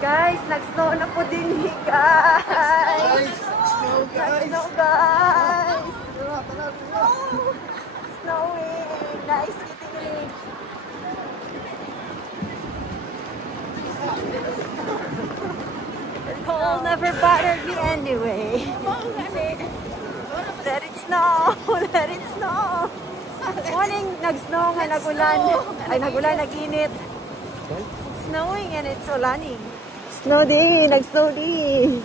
Guys, nag-snow na po din guys. Snow guys. Snow guys. Snowing. Nice kiting. The cold never bothered me anyway. Let it snow. Let it snow. Morning, nag-snow nga, nag-ulan. Ay, nag-ulan, nag-init. It's snowing and it's ulaning. Snow di, nag-snow di.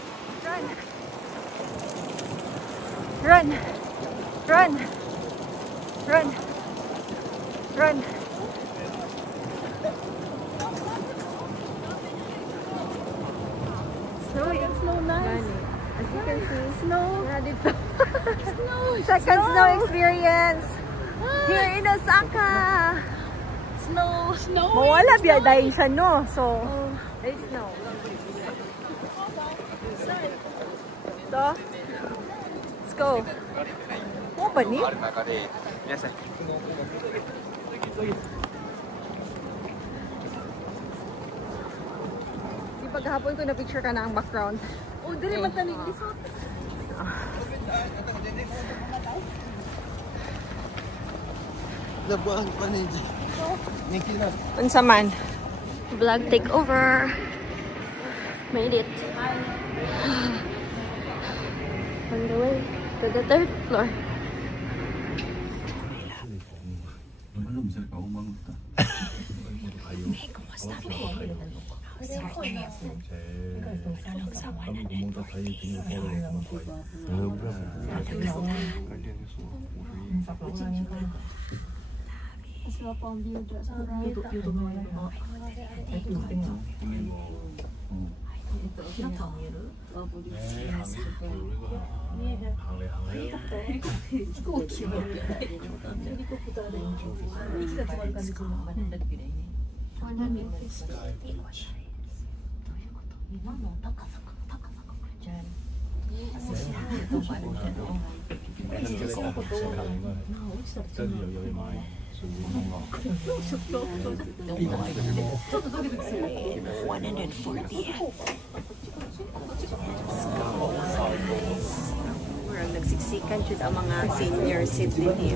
Run. Run. Run. Run. Run. Snowing. Snow nice. As you can see, snow. Snow. Second snow experience. Here in Osaka. Snow. Snow. Mawala biya dahil siya, no? So, it's snow. So, let's go. Mo ba ni? Di paghapon ko na picture ka na ang background. Oh, dili man tanig lisod. Labuan pa ninja. Unsa man? Vlog take over. Made it. On the way to the 3rd floor. Murang nagsiksikan jud ang mga senior citizen.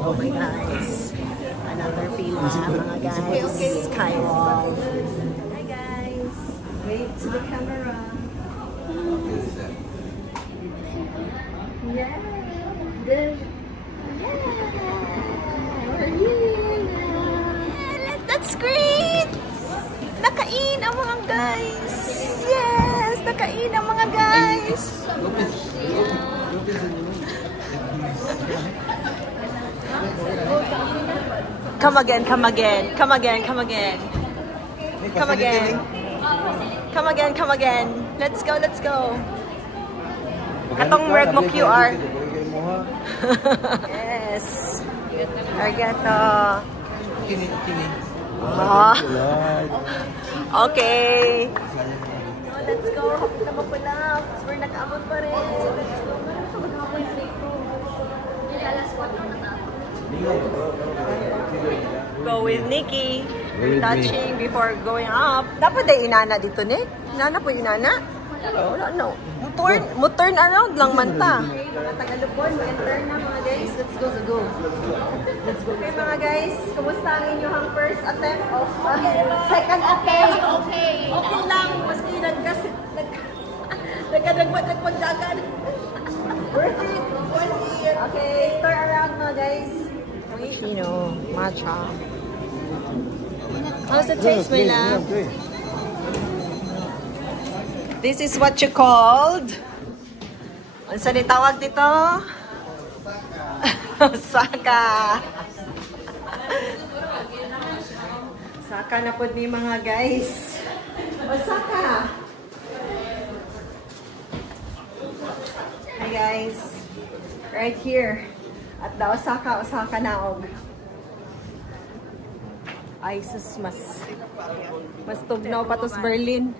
Oh my guys. Another pila mga guys. Skywalk. Hi guys. Wave to the camera. Yeah. Good. That's great! Nakain ang mga guys! Yes! Nakain ang mga guys! Come again, come again, come again, come again. Come again. Come again, come again. Let's go, let's go. Katong merg mo QR. Yes. Arigato. Kini. Ah. Okay. Let's go. Kapila mo pala. We're nakaabot pa rin. Let's go. Go with Nikki. Touching before going up. Dapat ay inana dito, Nick? Inana po inana? Wala, no. Turn around lang man ta. Tagalupon, enter na mga guys. Let's go, go. Let's go. Okay mga guys, kumusta ang inyong first attempt of second attempt? Okay. Okay lang, maski nagkadagpagdagan. Worth it. Okay, turn around mga guys. Cappuccino, matcha. How's the taste, my love? This is what you called? Ano sa tawag dito? Osaka. Osaka na po ni mga guys. Osaka. Hi guys. Right here. At the Osaka Naog. Ay, sus, mas tugnaw pa to sa Berlin.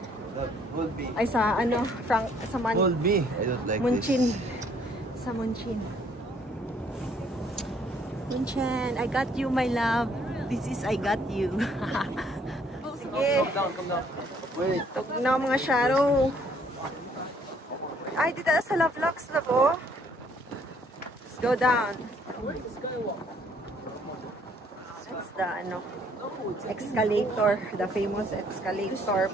Ay, sa ano, sa Volby. I don't like Munchin. this. Sa Munchin. Munchin, I got you, my love. This is I got you. Sige. Wait. Tugnaw mga shadow. Ay, dito sa Lovelocks na po. Let's go down. That's the escalator. The famous escalator.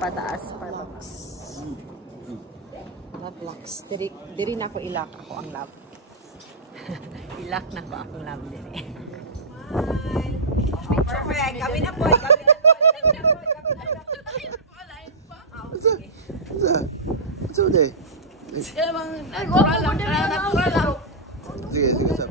Pataas. Lovelocks. Diri na ko ilak ako ang love. Ilak na ko akong love diri. Perfect. Kami na po. What's up there? Sige, sab.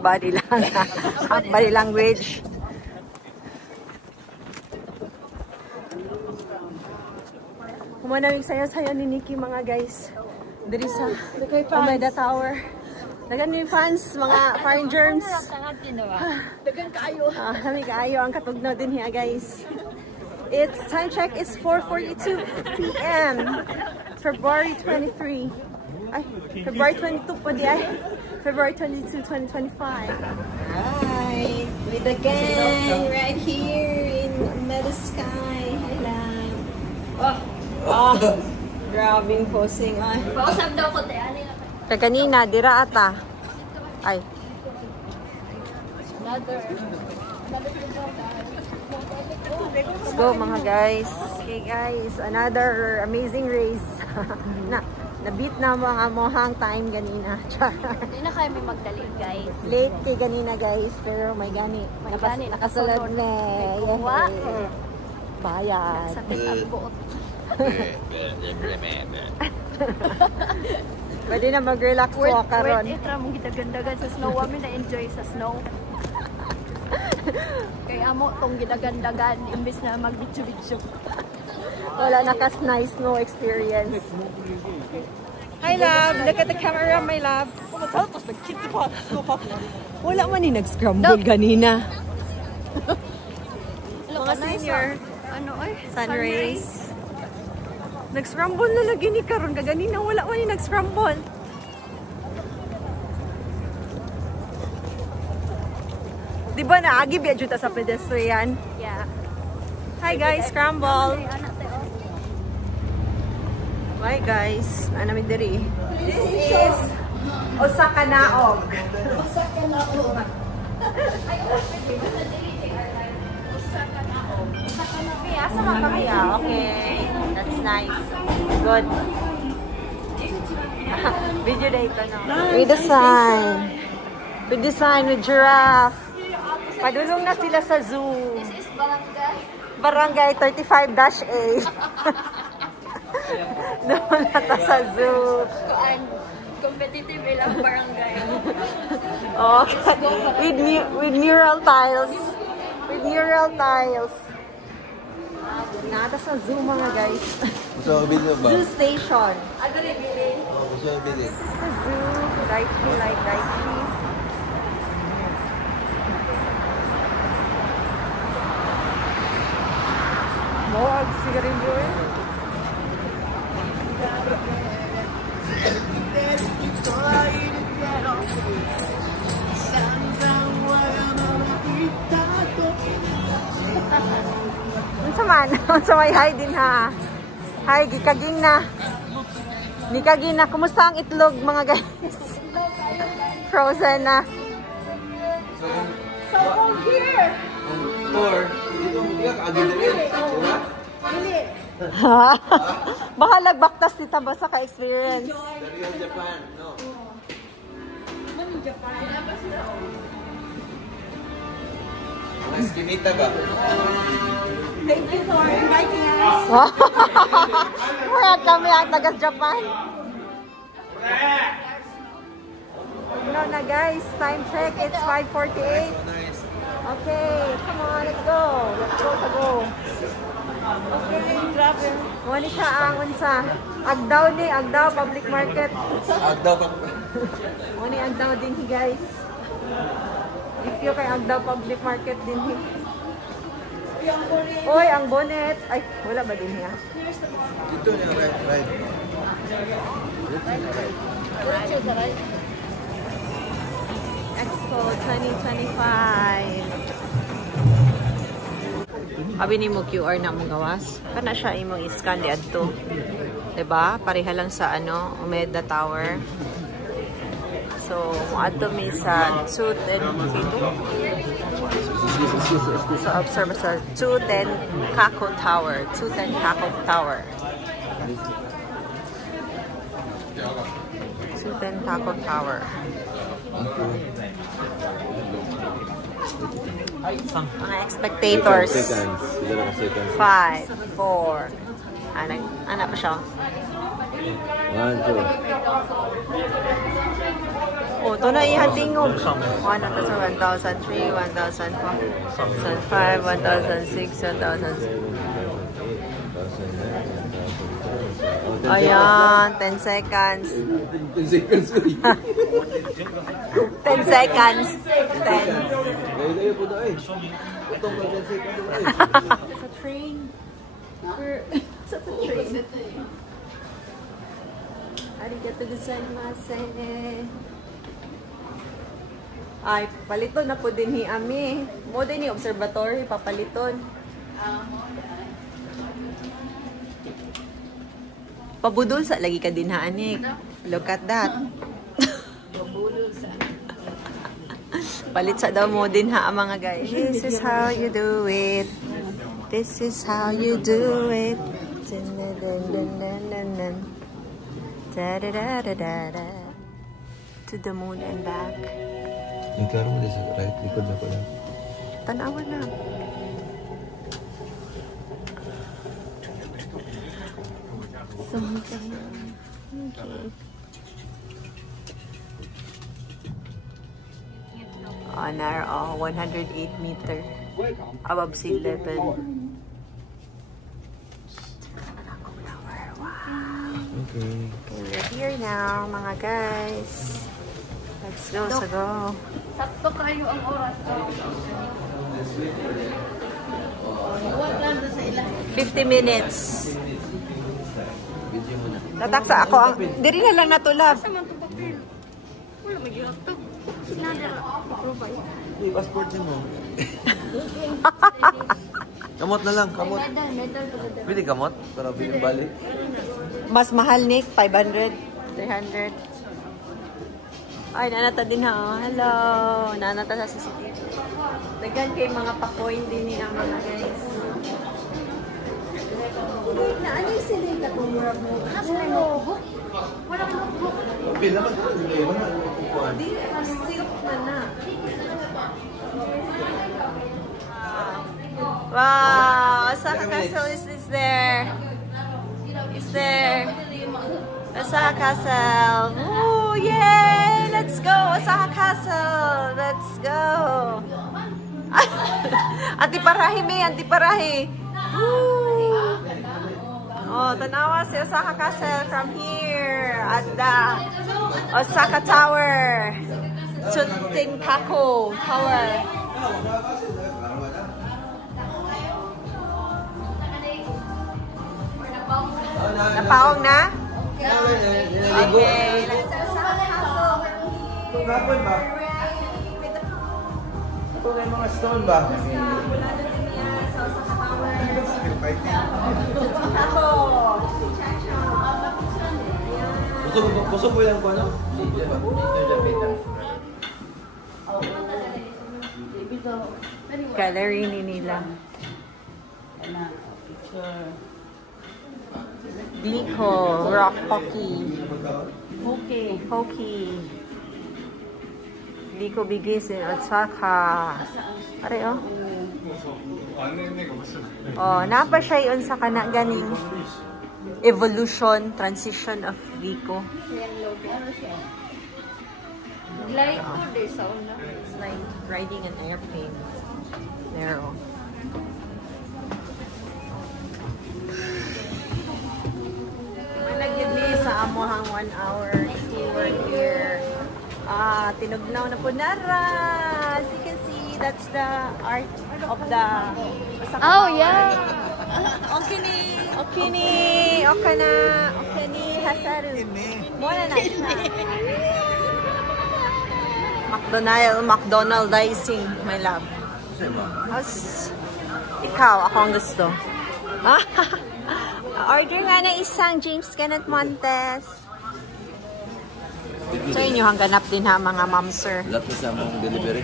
Body language. Kumanawig sayo-sayo ni Nikki mga guys. Diri sa Omeda Tower. Dagan ni fans, mga foreign germs. Dagan kaayo. Kami kaayo ang katugnaw din hiya guys. It's time check is 4:42 p.m. February 23. Ay, February 22 po di ay. February 22, 2025. Hi! With the gang right here in Omeda Sky. Hi, love. Grabing posing. Pausap daw ko tayo. Kanina, dira ata. Ay. Let's go mga guys. Okay guys, another amazing race. Na-beat na mga mohang time ganina. Hindi na kayo may magdali guys. Late kay ganina guys, pero may gani. Nakasulod na. Kuha. Bayan. Sakit ang buot. Pwede na mag-relax walk karon. Wait, itra mong gidagandagan sa snow. Wami na-enjoy sa snow. Kaya amo tong gidagandagan imbis na mag-bitsu-bitsu. Wala na kas nice snow experience. Hi love, look at the camera my love. Wala man ni nag-scramble ganina. Mga senior. Ano ay? Sunrays. Nag-scramble na lagi ni karon kaganina wala man ni nag-scramble. Di ba naagi biya juta sa pedestrian? Yeah. Hi guys, scramble. Hi guys, namin diri. This is Osaka Naog. Osaka Naog. Asa man kami okay. That's nice. Good. Video data na. With the sign. With the sign with giraffe. Padulong na sila sa zoo. This is barangay. Barangay 35-A. Doon na ta sa zoo. Kuan competitive ilang barangay. Okay. With mural tiles. With mural tiles. Nata sa zoo mga guys. So, video ba? Zoo station. So, video. This is the zoo. Daichi like Daichi. Moag sigarilyo eh. Unsa man? Unsa may hi din ha? Hi, gikaging na. Gikaging na. Kumusta ang itlog mga guys? Frozen na. So, from here. Or, dito mo tiyak, agad na rin. Diba? Bahalag baktas dito ba sa ka-experience? Dari ang Japan, no? Mga eskinita ba? Thank you for inviting us. Kaya kami ang tagas-Japan. No na guys, time check, it's 5:48. Nice. Okay, come on, let's go. Let's go. Okay, grabe. Wala siya ang unsa. Agdaw public market. Agdaw pa. Wala agdaw din guys. If you kay ang daw public market din. Oy, ang bonnet. Ay, wala ba din niya? Dito niya, right. Expo 2025. Abi ni mo QR na mong gawas. Kana siya imong i-scan di adto. 'Di ba? Pareha lang sa Umeda Tower. So, adto mi sa 210 So, observe sa 210 Kako Tower. 210 Kako Tower. 210 Kako Tower. Mga spectators. 5, 4. Anak pa siya. 1, 2. Oh, ito na ihatingog. 1,000, 1,003, 1,004, 1,005, 1,006, 1,007. Ayan, 10 seconds. 10 seconds. 10 seconds. 10. Gaya-gaya po na eh. Itong 10 seconds na eh. Sa train. Sa train. Arigato gozaimasu. Ay, paliton na po din hi ami. Mo din ni observatory papaliton. Pabudol sa lagi ka din ha anik. Look at that. Pabulol sa. Palit sa daw mo din ha mga guys. This is how you do it. This is how you do it. Da da da da da da. To the moon and back. Yung klaro mo din sa right, likod na pala. Tanawan na. Something. Okay. Honor 108 meter above sea level. Okay. We're here now, mga guys. Let's go, so go. Sakto kayo ang oras. 50 minutes. Video mo na. Tataksa ako ang... Diri na lang natulab. Sa man itong papel. Wala mag-laptop. Sinadara. Provide. Hey, passport din mo. Kamot na lang, kamot. Medal. Pwede kamot? Para pwede balik. Mas mahal, Nick. 500. 300. Ay, nanata din ha. Hello. Nanata sa CCTV. Dagan kay mga pa-coin din niya mga guys. Ano yung sila yung katulurag mo? Nasa may notebook? Walang notebook. Pwede naman. Wala upuan. Hindi, silk na na. Wow! Osaka Castle is there. Is there. Osaka Castle. Oh, yay! Let's go! Osaka Castle! Let's go! Antiparahi, may antiparahi. Woo! Oh, tanawa si Osaka Castle from here at the Osaka Tower. Tsutenkaku Tower. Napawag na? Okay. Itong hapon ba? Ito na yung mga stone ba? Busog po lang po, ano? Gallery ni nila. Biko, rock hockey. Hockey. Biko Bigis in Osaka. Are oh. Oh, napa siya yun sa kana ganing evolution, transition of Biko. Like ko din sa una. It's like riding an airplane. There oh. Malagyan ni sa amohang 1 hour tour here. Tinugnaw na po nara. As you can that's the art of the Osaka Oh, Power. yeah. Okini Hasaru. Muna na siya. McDonaldizing, my love. Ikaw, ako ang gusto. Order nga na isang James Kenneth Montes. Sa inyo, hangganap din ha, mga ma'am, sir. Lahat na sa mong delivery.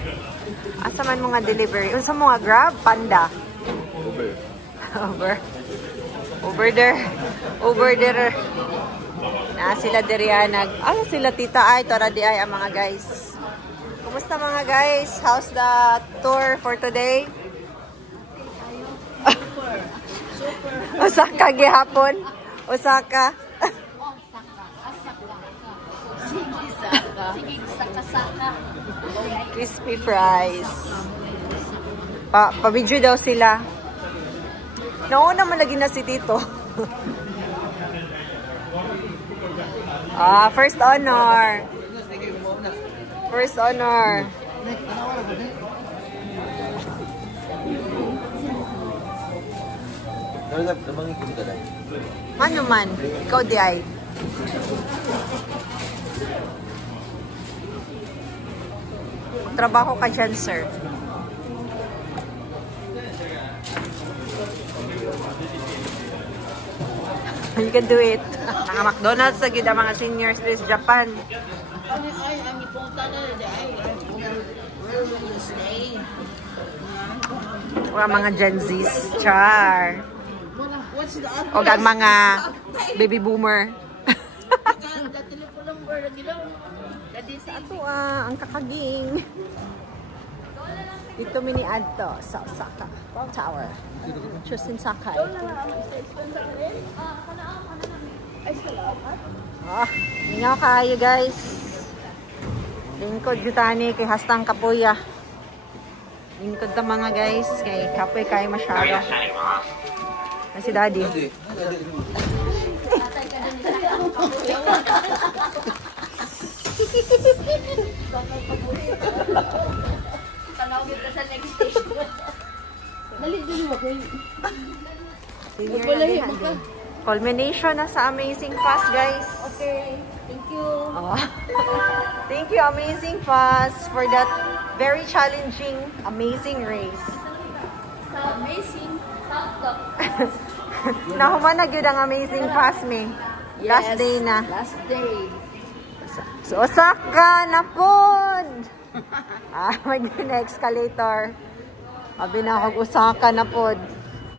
Asa man mga delivery? Unsa mga Grab? Panda? Uber. Over there. Sila dirianag. Ano sila tita ay, tara di ay ang mga guys. Kumusta mga guys? How's the tour for today? Super. Osaka gihapon. Osaka. Crispy fries. Pa-video daw sila. Nauna man lagi na si Tito. First honor. First honor. Ano man? Ikaw di ay. Trabaho ka dyan, sir. You can do it. Mga McDonald's na gila mga seniors this Japan. Wala mga Gen Zs. Char. O ang mga baby boomer. Ato ang kakaging. Dito mini adto sa Osaka Tower. Chusin Sakai. Ingaw kayo guys. Lingkod jutani kay hastang kapuya. Lingkod ta mga guys kay kapoy kayo masyado. Si Daddy. Tanawin ka sa next station. Dali mo ko. Culmination na sa Amazing Fast, guys. Okay, thank you. Thank you, Amazing Fast, for that very challenging, amazing race. Sa amazing top. Nahuman na yun ang Amazing Fast, me. Last day na. Last day. So, Osaka na pod! May na escalator. Abi na ako, Osaka na pod.